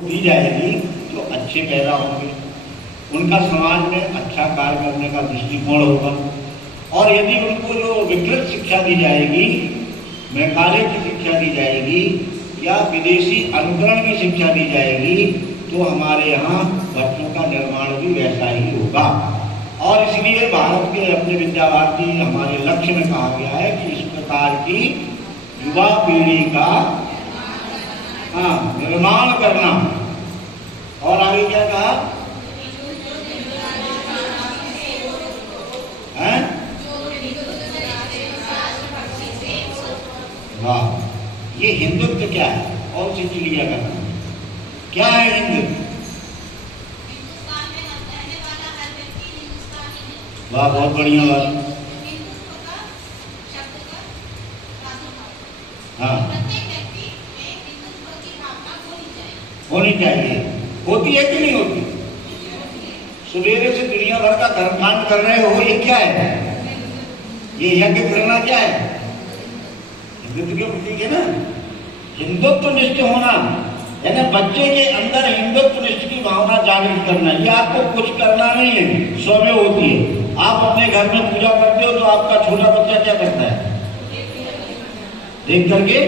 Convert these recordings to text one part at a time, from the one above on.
दी जाएगी जो अच्छे पैदा होंगे, उनका समाज में अच्छा कार्य करने का दृष्टिकोण होगा। और यदि उनको जो विकृत शिक्षा दी जाएगी, मैकाले की शिक्षा दी जाएगी या विदेशी अनुकरण की शिक्षा दी जाएगी, तो हमारे यहाँ बच्चों का निर्माण भी वैसा ही होगा। और इसलिए भारत के अपने विद्या भारती हमारे लक्ष्य में कहा गया है कि इस प्रकार की युवा पीढ़ी का निर्माण करना। और आगे क्या कहा है? वाह, ये हिंदुत्व क्या है? और चीज लिया करना क्या है हिंदुत्व? वाह, बहुत बढ़िया बात। हाँ, होनी चाहिए। होती है कि नहीं होती? सवेरे से दुनिया भर का कर्मकांड कर रहे हो, ये क्या है? ये यज्ञ करना क्या है? हिंदुत्व के प्रतीक है ना। हिंदुत्व निष्ठ होना यानी बच्चे के अंदर हिंदुत्व निष्ठ की भावना जागृत करना। ये आपको कुछ करना नहीं है, स्वभाव होती है। आप अपने घर में पूजा करते हो तो आपका छोटा बच्चा क्या करता है? देख करके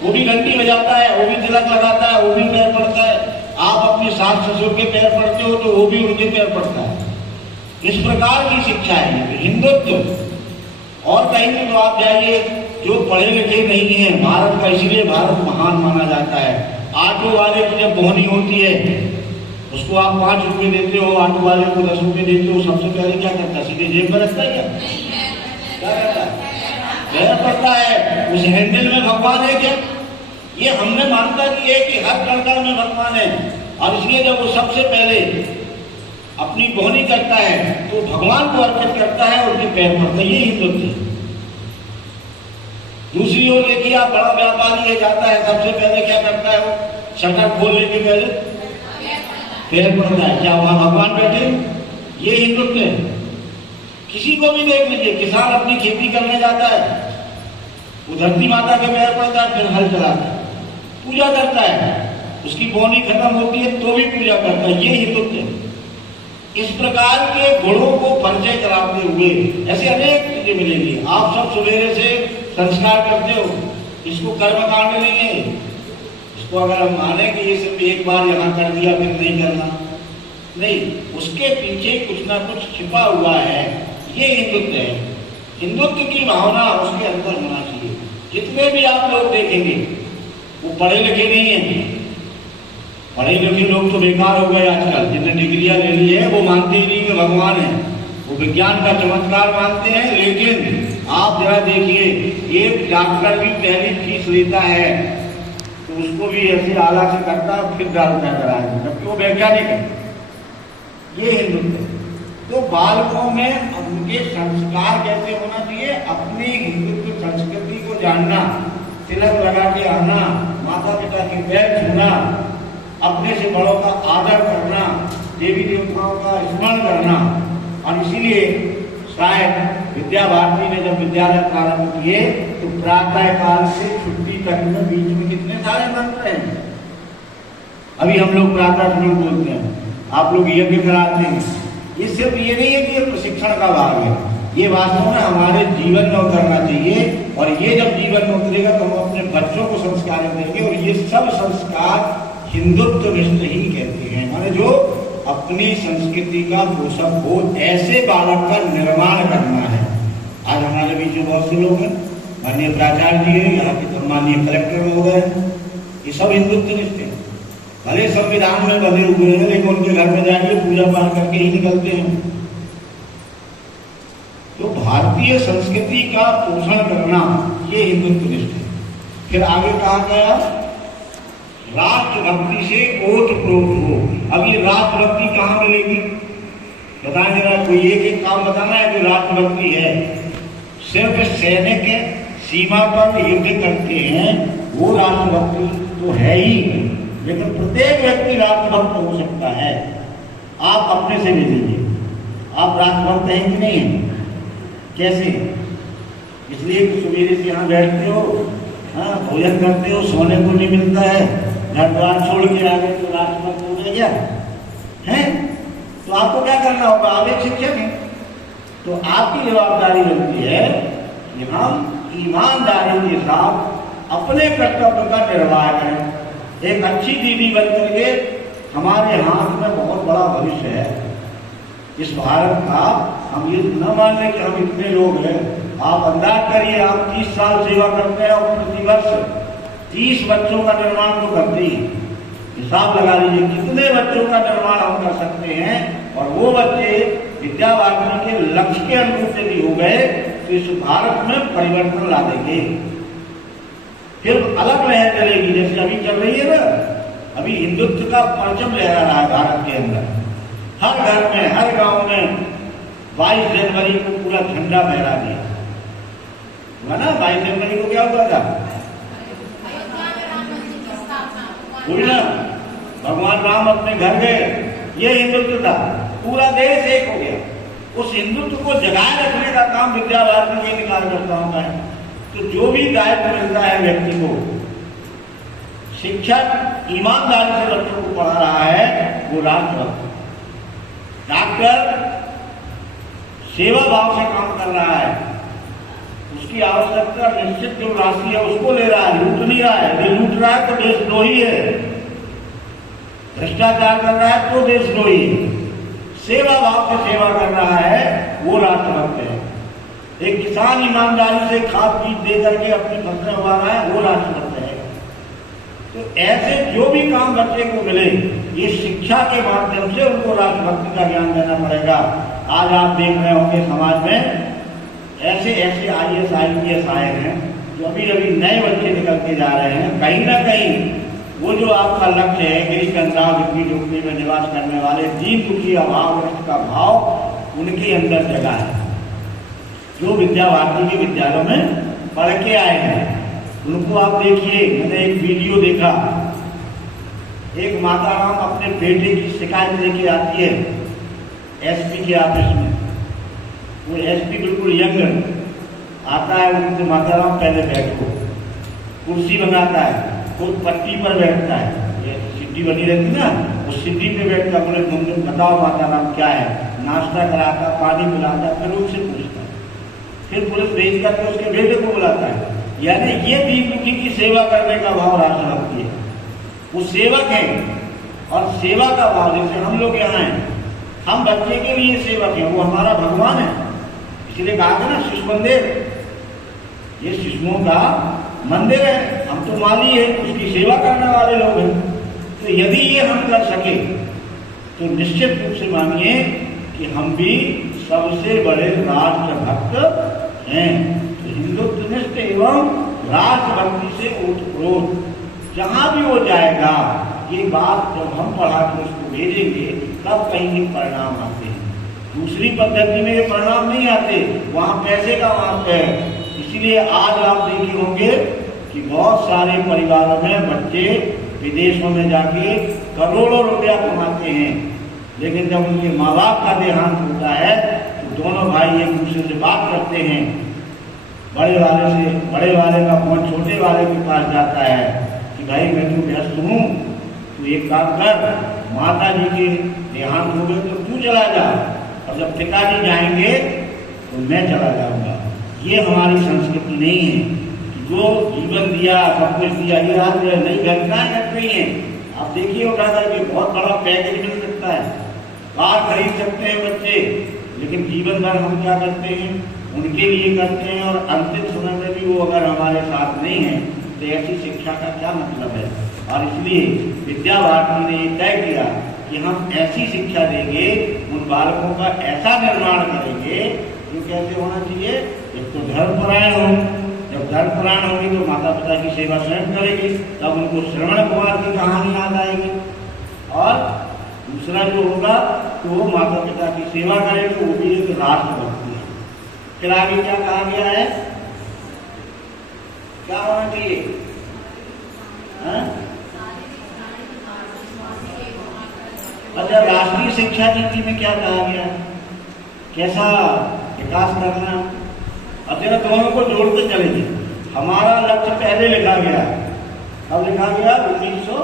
वो भी घंटी बजाता है, वो भी तिलक लगाता है, वो भी पैर पड़ता है। आप अपने सास ससुर के पैर पड़ते हो तो वो भी उनके पैर पड़ता है। इस प्रकार की शिक्षा है हिंदुत्व। और कहीं भी तो आप जाइए, जो पढ़े लिखे नहीं है भारत का, इसीलिए भारत महान माना जाता है। ऑटो वाले की जब बोहनी होती है, उसको आप 5 रुपए देते हो, ऑटो वाले को 10 रुपए देते हो, सबसे पहले क्या करता है? सीधे जेब में रखता है क्या? क्या करता है? पैर पड़ता है। उस हैंडल में भगवान है क्या? ये हमने मान्यता की है कि हर कण में भगवान है। और इसलिए जब वो सबसे पहले अपनी बोहनी करता है तो भगवान को अर्पित करता है और उनके पैर पड़ता है। ये हिंदुत्व है। दूसरी ओर देखिए, आप बड़ा व्यापारी है, जाता है, सबसे पहले क्या करता है? वो शटर खोलने के पहले पैर पड़ता है। क्या वहां भगवान बैठे? ये हिंदुत्व है। किसी को भी देख लीजिए, किसान अपनी खेती करने जाता है, वो धरती माता के पैर पड़ता है, फिर हल चलाता है, पूजा करता है। उसकी बोनी खत्म होती है तो भी पूजा करता है। ये हिंदुत्व है। इस प्रकार के गुणों को परिचय कराते हुए ऐसे अनेक चीजें मिलेंगी। आप सब सवेरे से संस्कार करते हो, इसको कर्मकांड नहीं है। इसको अगर हम माने कि ये सिर्फ एक बार यहाँ कर दिया फिर नहीं करना, नहीं, उसके पीछे कुछ ना कुछ छिपा हुआ है। ये हिंदुत्व है। हिंदुत्व की भावना उसके अंदर होना चाहिए। जितने भी आप लोग देखेंगे वो पढ़े लिखे नहीं है। पढ़े लिखे लोग तो बेकार हो गए आजकल। जिन्हें डिग्रियां ले ली है वो मानते ही नहीं कि भगवान है, वो विज्ञान का चमत्कार मानते हैं। लेकिन आप जरा देखिए, एक डॉक्टर भी पहली फीस लेता है तो उसको भी ऐसे आला से करता है, फिर डालता है कराए, जबकि वो वैज्ञानिक है। ये हिंदुत्व है। तो बालकों में उनके संस्कार कैसे होना चाहिए? अपनी हिंदुत्व संस्कृति को जानना, तिलक लगा के आना, माता पिता के पैर छूना, अपने से बड़ों का आदर करना, देवी देवताओं का स्मरण करना। और इसीलिए शायद विद्या भारती ने जब विद्यालय प्रारंभ किए तो प्रातः काल से छुट्टी तक में बीच में कितने सारे मंत्र हैं। अभी हम लोग प्रातः श्लोक बोलते हैं, आप लोग यज्ञ कराते हैं। ये सिर्फ ये नहीं है कि ये प्रशिक्षण का भाग है, ये वास्तव में हमारे जीवन में उतरना चाहिए। और ये जब जीवन में उतरेगा तो हम अपने बच्चों को संस्कार देंगे। और ये सब संस्कार हिंदुत्व निष्ठ ही कहते हैं, माने जो अपनी संस्कृति का पोषक हो, ऐसे बालक का निर्माण करना है। आज हमारे बीच में बहुत से लोग हैं, माननीय प्राचार्य जी है, यहाँ के सम्मानीय कलेक्टर लोग हैं, ये सब हिंदुत्व निष्ठ हैं। भले संविधान में बने हुए हैं, लेकिन उनके घर में जाके पूजा पाठ करके ही निकलते हैं। तो भारतीय संस्कृति का पोषण करना ये हिंदुत्व निष्ठ है। फिर आगे कहा गया, राष्ट्रभक्ति से ओतप्रोत हो। अब ये राष्ट्रभक्ति कहाँ मिलेगी? बताएं जरा, कोई एक काम बताना है कि राष्ट्रभक्ति है। सिर्फ सैनिक सीमा पर युद्ध करते हैं वो राष्ट्रभक्ति तो है ही, लेकिन प्रत्येक व्यक्ति राष्ट्रभक्त हो सकता है। आप अपने से ले लीजिए, आप राष्ट्रभक्त हैं कि नहीं है? कैसे? इसलिए सवेरे से यहाँ बैठते हो, भोजन करते हो, सोने को नहीं मिलता है, घर द्वार छोड़ के आ गए तो राष्ट्रभक्त हो गए क्या है? तो आपको क्या करना होगा? आप एक शिक्षक हैं, तो आपकी जवाबदारी बनती है कि हम ईमानदारी के साथ अपने कर्तव्य का निर्वाह करें। एक अच्छी दीदी बन करके हमारे हाथ में बहुत बड़ा भविष्य है इस भारत का। हम ये न मान लें कि हम इतने लोग हैं। आप अंदाज करिए, आप 30 साल सेवा करते हैं और प्रतिवर्ष 30 बच्चों का निर्माण तो करते ही। हिसाब लगा लीजिए कितने बच्चों का निर्माण हम कर सकते हैं, और वो बच्चे विद्या भारती के लक्ष्य के अनुरूप यदि हो गए तो इस भारत में परिवर्तन ला देंगे। फिर अलग लहर चलेगी, जैसे अभी चल रही है ना। अभी हिंदुत्व का परचम लहरा रहा है भारत के अंदर। हर घर में, हर गांव में 22 जनवरी को पूरा झंडा फहरा दिया हुआ ना। 22 जनवरी को क्या हुआ था? ना, भगवान राम अपने घर गए, ये हिंदुत्व था। पूरा देश एक हो गया। उस हिंदुत्व को जगाए रखने का काम विद्या भारती के कार्यकर्ताओं का है। तो जो भी दायित्व मिलता है व्यक्ति को, शिक्षक ईमानदारी से बच्चों को पढ़ा रहा है, वो राष्ट्रभक्त। डॉक्टर सेवा भाव से काम कर रहा है, उसकी आवश्यकता निश्चित जो राशि है उसको ले रहा है, लूट नहीं रहा है। यदि लूट रहा है तो देशद्रोही है, भ्रष्टाचार कर रहा है तो देशद्रोही है। सेवा भाव से सेवा कर रहा है, वो राष्ट्रभक्त है। एक किसान ईमानदारी से खाद बीज दे करके अपनी फसलें उगा रहा है, वो राष्ट्रभक्त है। तो ऐसे जो भी काम बच्चे को मिले, ये शिक्षा के माध्यम से उनको राष्ट्रभक्ति का ज्ञान देना पड़ेगा। आज आप देख रहे होंगे समाज में ऐसे ऐसे IAS IPS आए हैं जो अभी अभी नए बच्चे निकल के जा रहे हैं। कहीं ना कहीं वो जो आपका लक्ष्य है, गिरी कंकाल झुग्गी झोंपड़ी में निवास करने वाले दीन दुखी अभावग्रस्त का भाव उनके अंदर जगा है, जो विद्या भारती के विद्यालयों में पढ़ के आए हैं। उनको आप देखिए, मैंने एक वीडियो देखा, एक माता राम अपने बेटे की शिकायत लेके आती है SP के ऑफिस में। वो SP बिल्कुल यंग आता है, उनसे माता राम पहले बैठो, कुर्सी बनाता है, खुद पट्टी पर बैठता है, ये सीढ़ी बनी रहती ना, उस सीढ़ी पे बैठता। बोले तुमने बताओ माता राम क्या है? नाश्ता कराता, पानी पिलाता, फिर उनसे पूछता, फिर पुलिस भेज करके उसके बेटे को बुलाता है। यानी ये दीन दुखी की सेवा करने का भाव राष्ट्रभक्ति है। वो सेवक है, और सेवा का भाव, जैसे हम लोग यहाँ हैं, हम बच्चे के लिए सेवक हैं, वो हमारा भगवान है। इसलिए कहा था ना शिशु मंदिर, ये शिशुओं का मंदिर है, हम तो माली है, उसकी सेवा करने वाले लोग हैं। तो यदि ये हम कर सके तो निश्चित रूप से मानिए कि हम भी सबसे बड़े राष्ट्रभक्त हैं। तो हिंदुत्वनिष्ठ एवं राष्ट्रभक्ति से ओतप्रोत जहां भी वो जाएगा, ये बात जब हम पढ़ा के उसको भेजेंगे तब कहीं परिणाम आते हैं। दूसरी पद्धति में ये परिणाम नहीं आते, वहां पैसे का महत्व है। इसीलिए आज आप देखे होंगे कि बहुत सारे परिवारों में बच्चे विदेशों में जाके करोड़ों रुपया कमाते हैं, लेकिन जब उनके माँ बाप का देहांत होता है तो दोनों भाई एक दूसरे से बात करते हैं। बड़े वाले का फोन छोटे वाले के पास जाता है कि भाई मैं तो व्यस्त हूँ, तो एक काम कर, माता जी के देहांत हो गए तो तू चला जा, और जब पिताजी जाएंगे तो मैं चला जाऊंगा। ये हमारी संस्कृति नहीं है कि जो जीवन दिया, सब कुछ दिया, ये आज नई घटनाएं घट रही हैं। आप देखिए उठा करके बहुत बड़ा पैकेज मिल सकता है, कार खरीद सकते हैं बच्चे, लेकिन जीवन भर हम क्या करते हैं? उनके लिए करते हैं, और अंतिम समय में भी वो अगर हमारे साथ नहीं है तो ऐसी शिक्षा का क्या मतलब है? और इसलिए विद्या भारती ने ये तय किया कि हम ऐसी शिक्षा देंगे, उन बालकों का ऐसा निर्माण करेंगे जो कैसे होना चाहिए। एक तो धर्मपरायण हो, जब धर्मपरायण होगी तो माता पिता की सेवा स्वयं करेगी, तब उनको श्रवण कुमार की कहानी याद आएगी। और दूसरा जो होगा तो वो माता पिता की सेवा करेंगे, वो भी एक राष्ट्रभक्ति है। फिर आगे क्या कहा गया है, क्या होना चाहिए? अच्छा, राष्ट्रीय शिक्षा नीति में क्या कहा गया, कैसा विकास करना? अब जरा दोनों को जोड़ते चलेंगे। हमारा लक्ष्य पहले लिखा गया, अब लिखा गया 19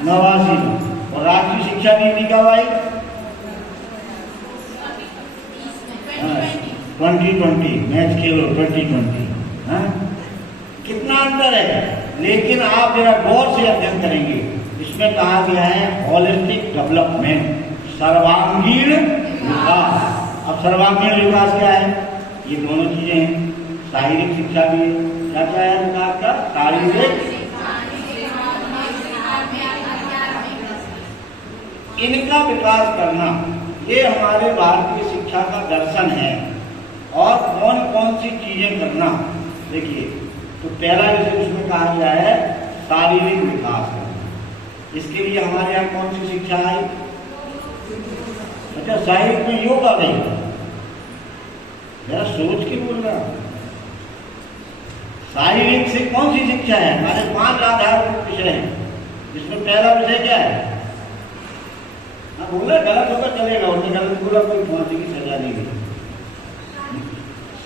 89 में। और राष्ट्रीय शिक्षा नीति कब आई? 2020। मैच खेलो 2020। हाँ? कितना अंतर है। लेकिन आप जरा गौर से अध्ययन करेंगे, इसमें कहा गया है होलिस्टिक डेवलपमेंट, सर्वांगीण विकास। अब सर्वांगीण विकास क्या है? ये दोनों चीजें हैं। शारीरिक शिक्षा भी है। क्या क्या है विकास का? शारीरिक, इनका विकास करना, ये हमारे भारतीय शिक्षा का दर्शन है। और कौन कौन सी चीजें करना, देखिए, तो पहला विषय उसमें कहा गया है शारीरिक विकास। इसके लिए हमारे यहाँ कौन सी शिक्षा आई? अच्छा, शारीरिक में योग आ गई। जरा सोच के बोल रहा। शारीरिक से कौन सी शिक्षा है? हमारे 5 आधारभूत विषय हैं, जिसमें पहला विषय क्या है? बोला गलत होगा चलेगा, उन्होंने गलत बोला कोई फांसी की सजा नहीं मिली।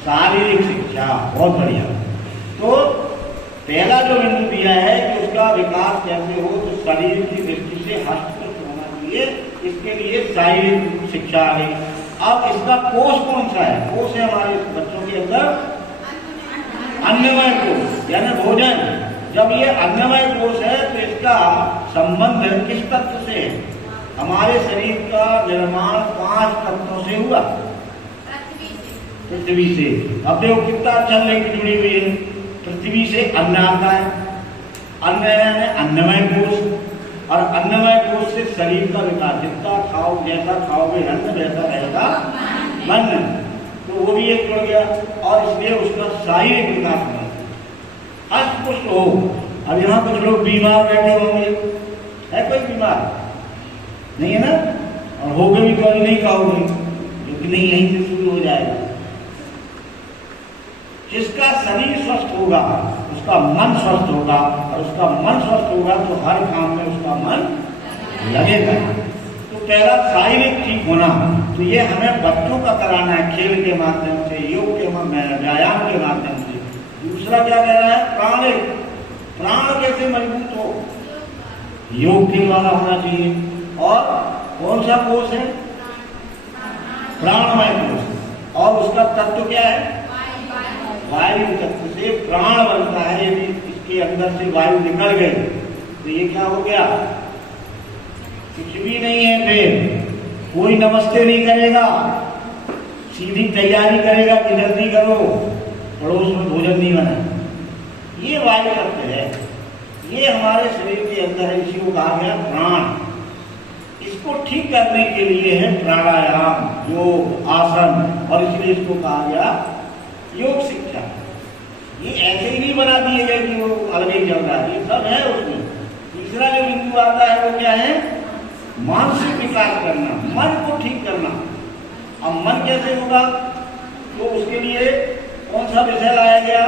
शारीरिक शिक्षा, बहुत बढ़िया। तो पहला जो बिंदु दिया है कि उसका विकास कैसे हो, तो शरीर की दृष्टि से हस्तगत होना चाहिए। इसके लिए शारीरिक शिक्षा आ गई। अब इसका कोष कौन सा है? कोष है हमारे बच्चों के अंदर अन्नमय कोष, यानी भोजन। जब ये अन्नमय कोष है तो इसका संबंध किस तत्व से है? हमारे शरीर का निर्माण 5 तत्वों से हुआ, पृथ्वी से। अब देखो कितना अच्छा लिंक जुड़ी हुई है। पृथ्वी से अन्न आता है, अन्न यानी अन्नमय कोष, और अन्नमय कोष से शरीर का विकास। जितना खाओ, जैसा खाओगे अन्न वैसा रहेगा मन, तो वो भी एक जुड़ गया। और इसलिए उसका शारीरिक विकास होगा, हष्ट-पुष्ट हो। अब यहाँ कुछ लोग बीमार बैठे होंगे, है कोई बीमार? नहीं है ना? और होगे भी तो नहीं खाओगे, क्योंकि नहीं यहीं से शुरू हो जाएगा। जिसका शरीर स्वस्थ होगा उसका मन स्वस्थ होगा, और उसका मन स्वस्थ होगा तो हर काम में उसका मन लगेगा। तो पहला शारीरिक ठीक होना, तो ये हमें बच्चों का कराना है, खेल के माध्यम से, योग के व्यायाम के माध्यम से। दूसरा क्या कह रहा है? प्राणिक। प्राण कैसे मजबूत हो? योग के द्वारा होना चाहिए। और कौन सा कोष है? प्राणमय कोष। और उसका तत्व क्या है? वायु तत्व से प्राण बनता है। यदि इसके अंदर से वायु निकल गई तो ये क्या हो गया? कुछ भी नहीं है। फिर कोई नमस्ते नहीं करेगा, सीधी तैयारी करेगा कि जल्दी करो, पड़ोस में भोजन नहीं बना। ये वायु तत्व है, ये हमारे शरीर के अंदर है। इसी को कहा गया प्राण। इसको ठीक करने के लिए है प्राणायाम, योग, आसन, और इसलिए इसको कहा गया योग शिक्षा। ये ऐसे ही नहीं बना दिए गए कि वो अलग ही चल रहा है, ये सब है उसमें। तीसरा जो बिंदु आता है वो क्या है? मानसिक विकास करना, मन को ठीक करना। अब मन कैसे होगा? तो उसके लिए कौन सा विषय लाया गया?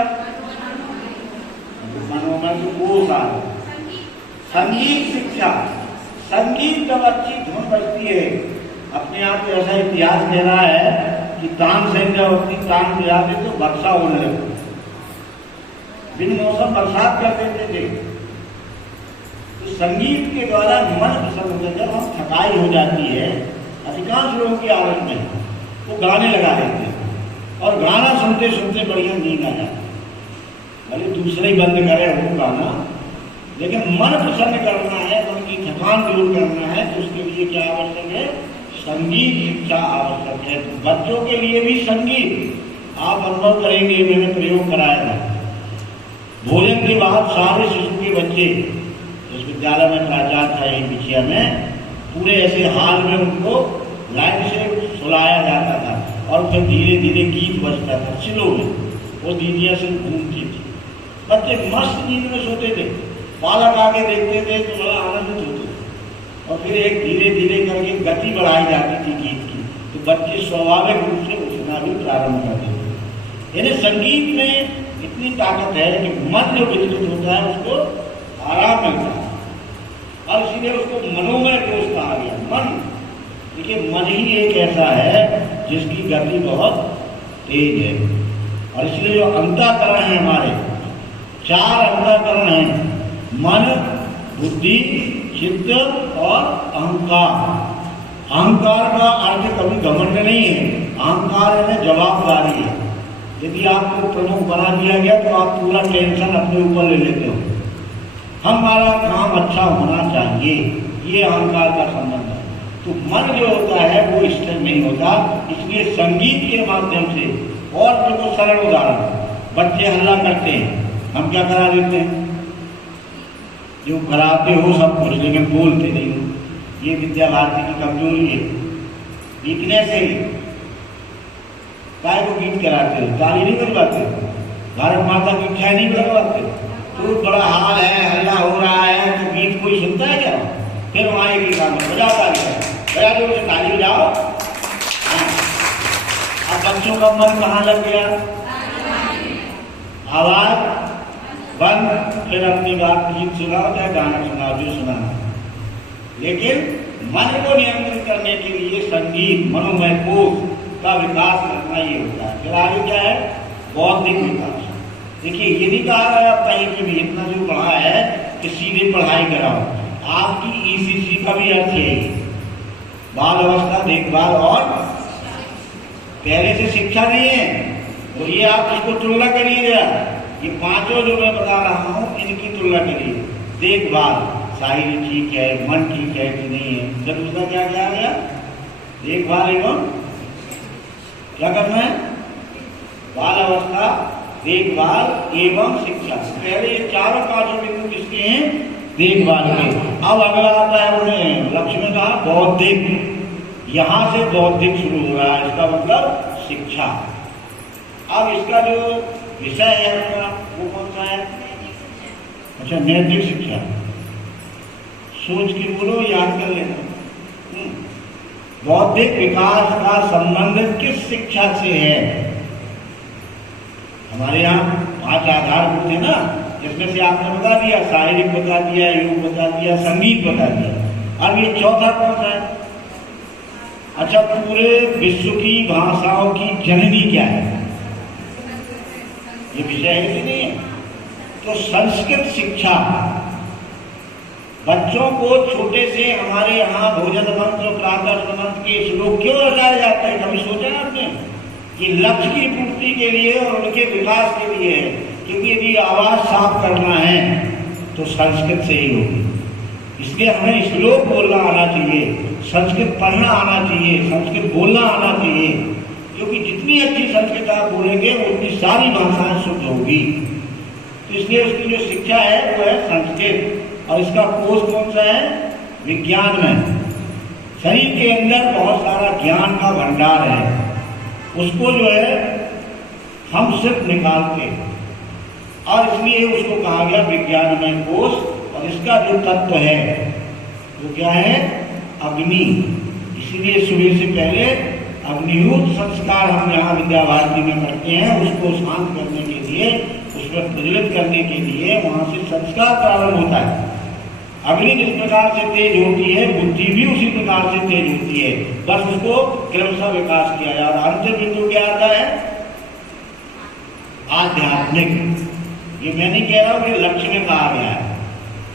मनोमय कोष आ गया। संगीत शिक्षा। संगीत जब अच्छी धुन बजती है, अपने आप ऐसा इतिहास कह रहा है कि तानसेन जब अपनी तान बजाते तो वर्षा होने लगती, बिन मौसम बरसात कर देते थे। तो संगीत के द्वारा मन प्रसन्न होता है। जब हम थकाई हो जाती है, अधिकांश लोगों की आदत में, वो गाने लगा देते हैं और गाना सुनते सुनते बढ़िया नींद आ जाती है। भले दूसरे ही बंद करे वो गाना, लेकिन मन प्रसन्न करना है, मन की थकान दूर करना है, तो उसके लिए क्या आवश्यक है? संगीत शिक्षा आवश्यक है। तो बच्चों के लिए भी संगीत आप अनुभव करेंगे, मैंने प्रयोग कराया था। भोजन के बाद सारे शिशु के बच्चे, इस विद्यालय में प्राचार्य था एक विषय में, पूरे ऐसे हाल में उनको लाइन से सुलाया जाता था और फिर धीरे धीरे गीत बजता था स्लो में। वो दीदियां से घूमती थी, बच्चे मस्त नींद में सोते थे, बालक आगे देखते थे तो बड़ा आनंदित होते थे। और फिर एक धीरे धीरे करके गति बढ़ाई जाती थी गीत की, तो बच्चे स्वाभाविक रूप से उठना भी प्रारंभ करते थे। यानी संगीत में इतनी ताकत है कि मन जो विचलित होता है उसको आराम मिलता है, और इसीलिए उसको मनोमय कोष कहा गया। मन, देखिए, मन ही एक ऐसा है जिसकी गति बहुत तेज है। और इसलिए जो अंतःकरण है हमारे, 4 अंतःकरण हैं, मन, बुद्धि, चित्त और अहंकार। अहंकार का अर्थ कभी घमंड नहीं है, अहंकार है जवाबदारी है। यदि आपको प्रमुख बना दिया गया तो आप पूरा टेंशन अपने ऊपर ले लेते हो। हमारा काम अच्छा होना चाहिए, ये अहंकार का संबंध है। तो मन जो होता है वो स्थिर नहीं होता, इसलिए संगीत के माध्यम से। और बिल्कुल सरल उदाहरण, बच्चे हल्ला करते हैं, हम क्या करा देते हैं? जो कराते हो सब कुछ लेकिन बोलते नहीं हो। ये विद्या भारती की कमजोरी है, वीकनेस है। काय को गीत कराते हो? ताली नहीं बजवाते, भारत माता की इच्छा नहीं लगवाते। तो बड़ा हाल है, हल्ला हो रहा है, तो गीत कोई सुनता है क्या? फिर वहां एक काम बजाता है, बजा दो उसे, ताली बजाओ। अब बच्चों का मन कहाँ लग गया? आवाज बंद, फिर अपनी बात गीत सुनाओ चाहे गाना सुनाओ, जो सुनाना। लेकिन मन को नियंत्रित करने के लिए संगीत, मनोमय कोश का विकास करना ये होता है। फिर आगे क्या है? बौद्धिक विकास। देखिए ये नहीं कहा गया अब कहीं पे भी इतना जो पढ़ा है कि सीधे पढ़ाई कराओ। आपकी ईसीसी का भी अर्थ है बाल अवस्था, देखभाल और पहले से शिक्षा नहीं है। तो ये आप इसको तुलना करिएगा, ये पांचों जो मैं बता रहा हूँ इनकी तुलना करिए। देखभाल, शारीरिक ठीक है, मन ठीक है कि नहीं है। जब दूसरा क्या क्या गया? देखभाल एवं क्या करना है? बाल अवस्था, देखभाल एवं शिक्षा। पहले ये चारों पांचों बिंदु किसके हैं? देखभाल के। अब अगला आता है, उन्हें लक्ष्य में कहा बौद्धिक। यहां से बौद्धिक शुरू हो रहा है, इसका मतलब शिक्षा। अब इसका जो विषय है अपना वो कौन सा है? अच्छा, नैतिक शिक्षा। सोच के बोलो, याद कर लेना। बौद्धिक विकास का संबंध किस शिक्षा से है? हमारे यहाँ 5 आधारभूत है ना, जिसमें से आपने बता दिया, शारीरिक बता दिया, योग बता दिया, संगीत बता दिया। अब ये चौथा कौन सा है? अच्छा, पूरे विश्व की भाषाओं की जननी क्या है? ये विषय है कि नहीं? तो संस्कृत शिक्षा। बच्चों को छोटे से हमारे यहाँ भोजन मंत्र, प्रातः मंत्र के श्लोक क्यों लगाए जाते हैं? कभी सोचा आपने? ये लक्ष्य की पूर्ति के लिए और उनके विकास के लिए है। क्योंकि यदि आवाज साफ करना है तो संस्कृत से ही होगी। इसलिए हमें श्लोक बोलना आना चाहिए, संस्कृत पढ़ना आना चाहिए, संस्कृत बोलना आना चाहिए। क्योंकि जितनी अच्छी संस्कृत आप बोलेंगे उतनी सारी भाषाएं शुद्ध होगी। तो इसलिए उसकी जो शिक्षा है वो है संस्कृत। और इसका कोर्स कौन सा है? विज्ञान में। शरीर के अंदर बहुत सारा ज्ञान का भंडार है, उसको जो है हम सिर्फ निकालते, और इसलिए उसको कहा गया विज्ञान में कोश। और इसका जो तत्व है वो क्या है? अग्नि। इसीलिए सुबह से पहले अग्निहोत्र संस्कार हम यहाँ विद्या भारती में करते हैं। उसको शांत करने के लिए, उसमें प्रज्वलित करने के लिए वहां से संस्कार प्रारंभ होता है। अग्नि जिस प्रकार से तेज होती है, बुद्धि भी उसी प्रकार से तेज होती है, बस उसको क्रमशः विकास किया जाए। और अंतिम बिंदु क्या आता है? आध्यात्मिक। ये मैं नहीं कह रहा हूं कि लक्ष्य में कहा गया है।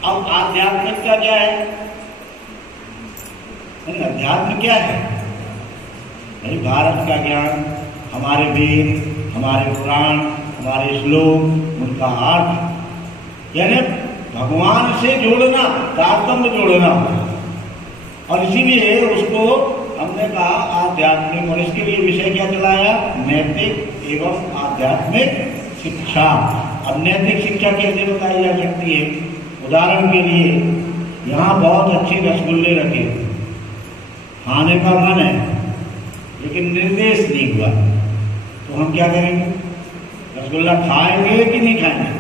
अब आध्यात्मिक का क्या है? अध्यात्म क्या है? भारत का ज्ञान, हमारे वेद, हमारे पुराण, हमारे श्लोक, उनका अर्थ, यानी भगवान से जोड़ना, तारतम्य जोड़ना। और इसीलिए उसको हमने कहा आध्यात्मिक। और इसके लिए विषय क्या चलाया? नैतिक एवं आध्यात्मिक शिक्षा। अब नैतिक शिक्षा कैसे बताई जा सकती है? उदाहरण के लिए यहाँ बहुत अच्छे रसगुल्ले रखे, खाने का मन है लेकिन निर्देश नहीं हुआ, तो हम क्या करेंगे? रसगुल्ला खाएंगे कि नहीं खाएंगे?